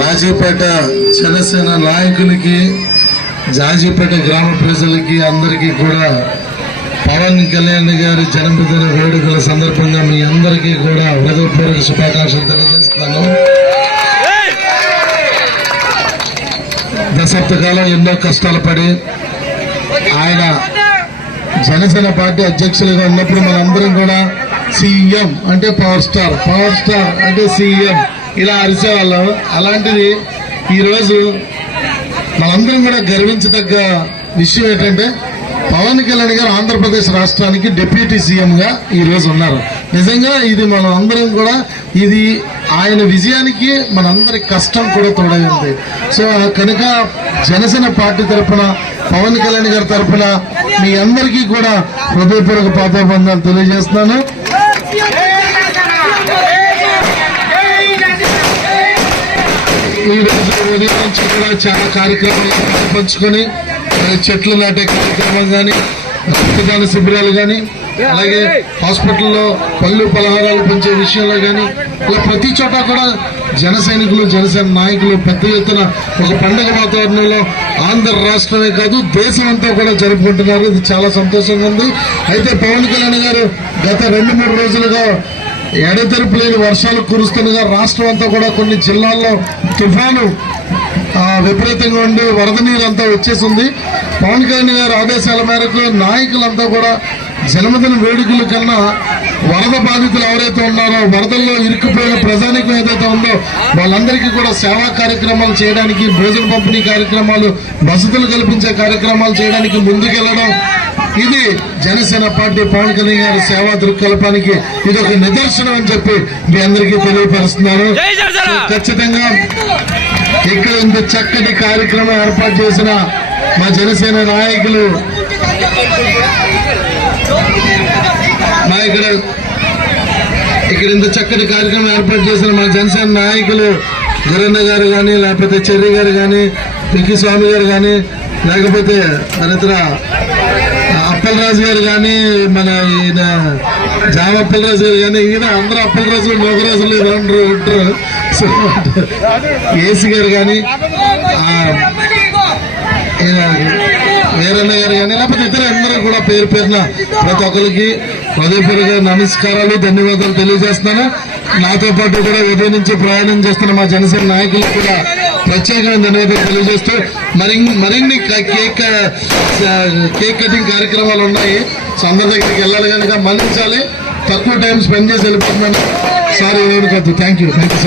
రాజీపేట జనసేన నాయకులకి జాజీపేట గ్రామ ప్రజలకి అందరికీ కూడా పవన్ కళ్యాణ్ గారి జన్మదిన వేడుకల సందర్భంగా మీ అందరికీ కూడా హృదయపూర్వక శుభాకాంక్షలు తెలియజేస్తున్నాను. దశాబ్దకాలం ఎన్నో కష్టాలు పడి ఆయన జనసేన పార్టీ అధ్యక్షులుగా ఉన్నప్పుడు మనందరం కూడా సీఎం అంటే పవర్ స్టార్, పవర్ స్టార్ అంటే సీఎం ఇలా అరిచేవాళ్ళం. అలాంటిది ఈరోజు మనందరం కూడా గర్వించదగ్గ విషయం ఏంటంటే పవన్ కళ్యాణ్ గారు ఆంధ్రప్రదేశ్ రాష్ట్రానికి డిప్యూటీ సీఎంగా ఈరోజు ఉన్నారు. నిజంగా ఇది మనం అందరం కూడా ఇది ఆయన విజయానికి మనందరి కష్టం కూడా తోడైంది. సో కనుక జనసేన పార్టీ తరఫున పవన్ కళ్యాణ్ గారి తరఫున మీ అందరికీ కూడా హృదయపూర్వక పాదాభివందనాలు తెలియజేస్తున్నాను. ఈ రోజు ఉదయం నుంచి కూడా చాలా కార్యక్రమాలు పంచుకొని చెట్లు నాటే కార్యక్రమం కానీ, రక్తదాన శిబిరాలు కానీ, అలాగే హాస్పిటల్లో పళ్ళు పలహారాలు పంచే విషయంలో కానీ ఇలా ప్రతి చోట కూడా జన సైనికులు, జనసేన నాయకులు పెద్ద ఎత్తున ఒక పండుగ వాతావరణంలో ఆంధ్ర రాష్ట్రమే కాదు దేశం అంతా కూడా జరుపుకుంటున్నారు. ఇది చాలా సంతోషంగా ఉంది. అయితే పవన్ కళ్యాణ్ గారు గత 2-3 రోజులుగా ఎడతెరిపి లేని వర్షాలు కురుస్తుండగా రాష్ట్రం అంతా కూడా కొన్ని జిల్లాల్లో తుఫాను విపరీతంగా ఉండి వరద నీరు అంతా వచ్చేసింది. పవన్ కళ్యాణ్ గారి ఆదేశాల మేరకు నాయకులంతా కూడా జన్మదిన వేడుకల కన్నా వరద బాధితులు ఎవరైతే ఉన్నారో, వరదల్లో ఇరుక్కుపోయిన ప్రజానికం ఏదైతే ఉందో వాళ్ళందరికీ కూడా సేవా కార్యక్రమాలు చేయడానికి, భోజన పంపిణీ కార్యక్రమాలు, వసతులు కల్పించే కార్యక్రమాలు చేయడానికి ముందుకెళ్లడం ఇది జనసేన పార్టీ పవన్ కళ్యాణ్ గారి సేవా దృక్కల్పానికి ఇది ఒక నిదర్శనం అని చెప్పి మీ అందరికీ తెలియపరుస్తున్నాను. ఖచ్చితంగా ఇక్కడ ఇంత చక్కటి కార్యక్రమం ఏర్పాటు చేసిన మా జనసేన నాయకులు, ఇక్కడ ఇంత చక్కటి కార్యక్రమం ఏర్పాటు చేసిన మా జనసేన నాయకులు గురన్న గారు కానీ, లేకపోతే చెర్రి గారు కానీ, పిక్కి స్వామి గారు కానీ, లేకపోతే ఇతర అప్పలరాజు గారు కానీ, మన ఈయన జామ అప్పలరాజు గారు కానీ, ఈయన అందరూ అప్పలరాజు లోకరాజులు ఉంటారు. సో ఏసీ గారు కానీ, వీరన్న గారు కానీ, లేకపోతే ఇతర అందరూ కూడా పేరు పేరున ప్రతి ఒక్కరికి హృదయపూర్వక నమస్కారాలు, ధన్యవాదాలు తెలియజేస్తున్నాను. నాతో పాటు కూడా ఉదయం నుంచి ప్రయాణం చేస్తున్న మా జనసేన నాయకులకు కూడా ప్రత్యేకమైన ధన్యవాదాలు తెలియజేస్తూ మరిన్ని కేక్ కటింగ్ కార్యక్రమాలు ఉన్నాయి. సో అందరి దగ్గరికి వెళ్ళాలి కనుక మన్నించాలి. తక్కువ టైం స్పెండ్ చేసి వెళ్ళిపోతున్నాను. సారీ ఏమి కాదు. Thank you so much.